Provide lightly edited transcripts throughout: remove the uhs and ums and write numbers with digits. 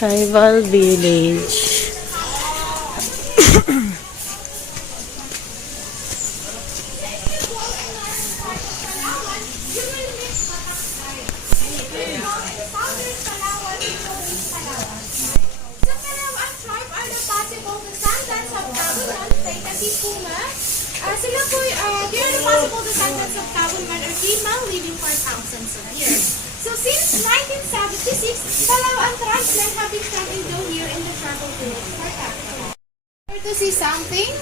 Tribal Village. Sila po, they are the possible descendants of Tabunman or female living for thousands of years. So since 1976, Palawan tribesmen have been coming here in the tribal village for capital. To see something,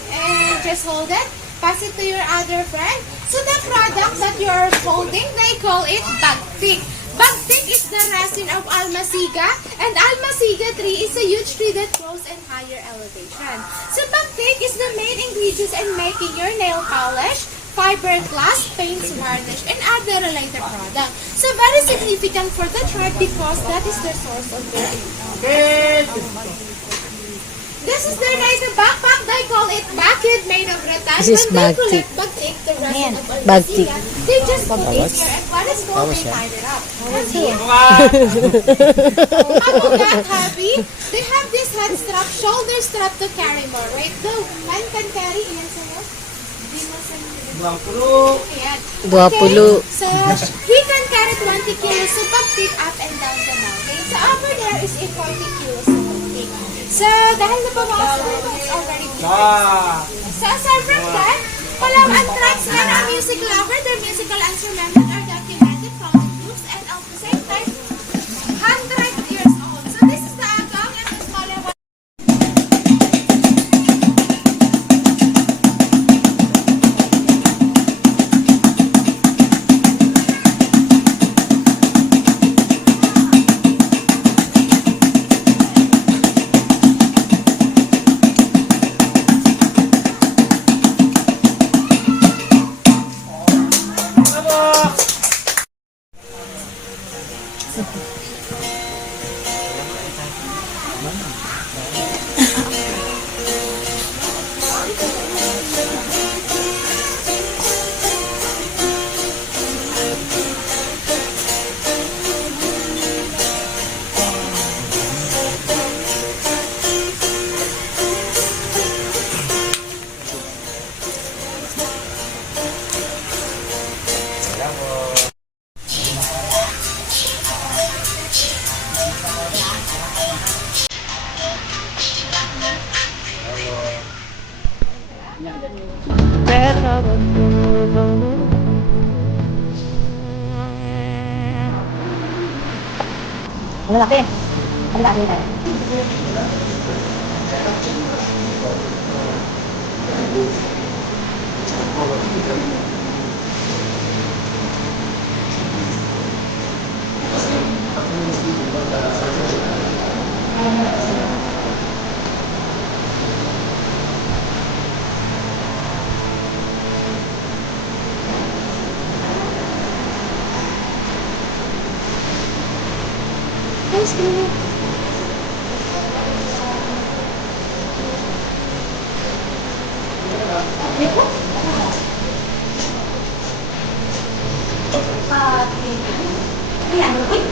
just hold it, pass it to your other friend. So the product that you are holding, they call it bagtik. Bagtik is the resin of almasiga, and almasiga tree is a huge tree that grows in higher elevation. So bagtik is the main ingredients in making your nail polish, fiberglass, paints, varnish, and other related products. So very significant for the tribe because that is the source of their income. This is their native backpack. They call it bakid, made of rattan. This is When they bagtik. collect bagtik, the resin of Bagtik. almasiga, they just put it here, and when it's full, they tie it up. And here, Ako that heavy, they have this head strap, shoulder strap to carry more, right? The man can carry, ilan sa'yo? Di mo sa'yo. Ayan. 20. Okay, so he can carry 20 kilos to pag-pick up and down the mountain. So over there is a 40 kilos to pag-pick. So dahil nabawasan mo, it's already big. So aside from that, Palawan tribesmen are music lover. Their musical instruments are documented from the groups and at the same time, 100 years old. So this is the agong and this Palawan. Malaki. Ang laki na. Ice cream. Ayan, uy.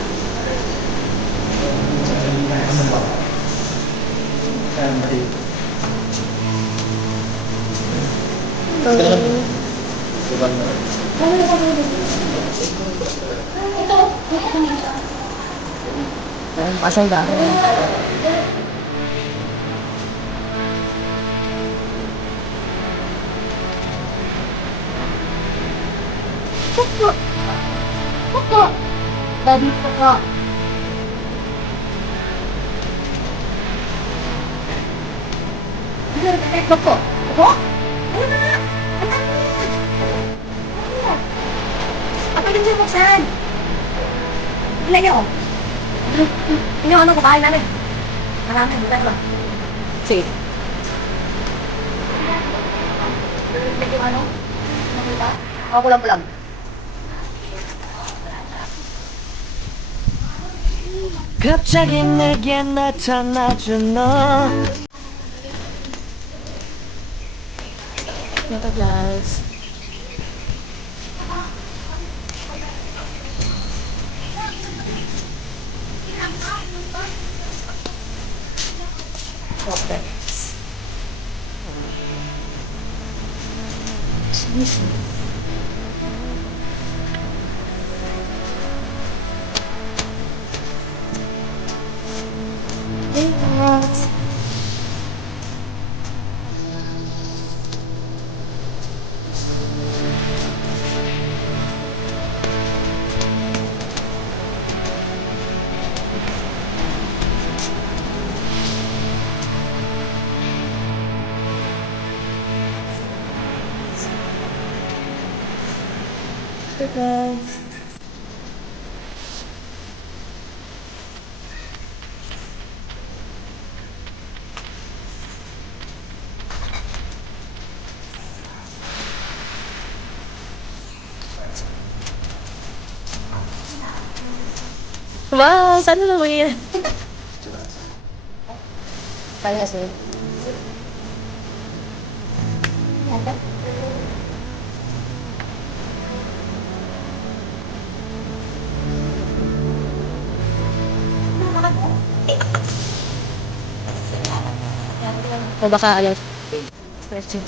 Pasang dami. Pupo. Pupo. Baby pupo. Pupo. Pupo? Ano na? Ano din siya buksan? Ilan niyo? Hindi ano kukain namin. Marami, bukas ba? Sige. Medyo ano? Makita? Ako pulang-pulang. 갑자기 내게 나타나준 너 Ito guys. Okay. Hey guys. Wow, sana naman. Kaya kasi. O baka ayaw. Question.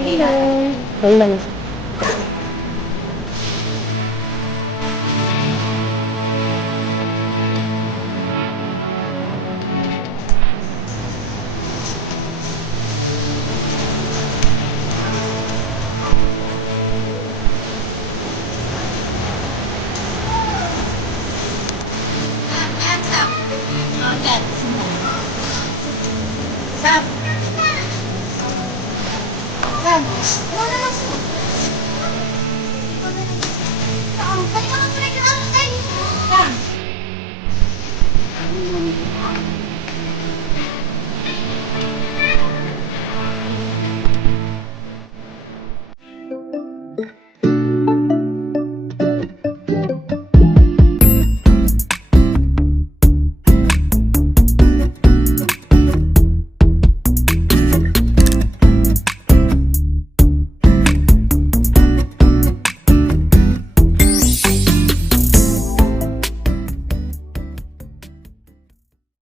Hello. Hello.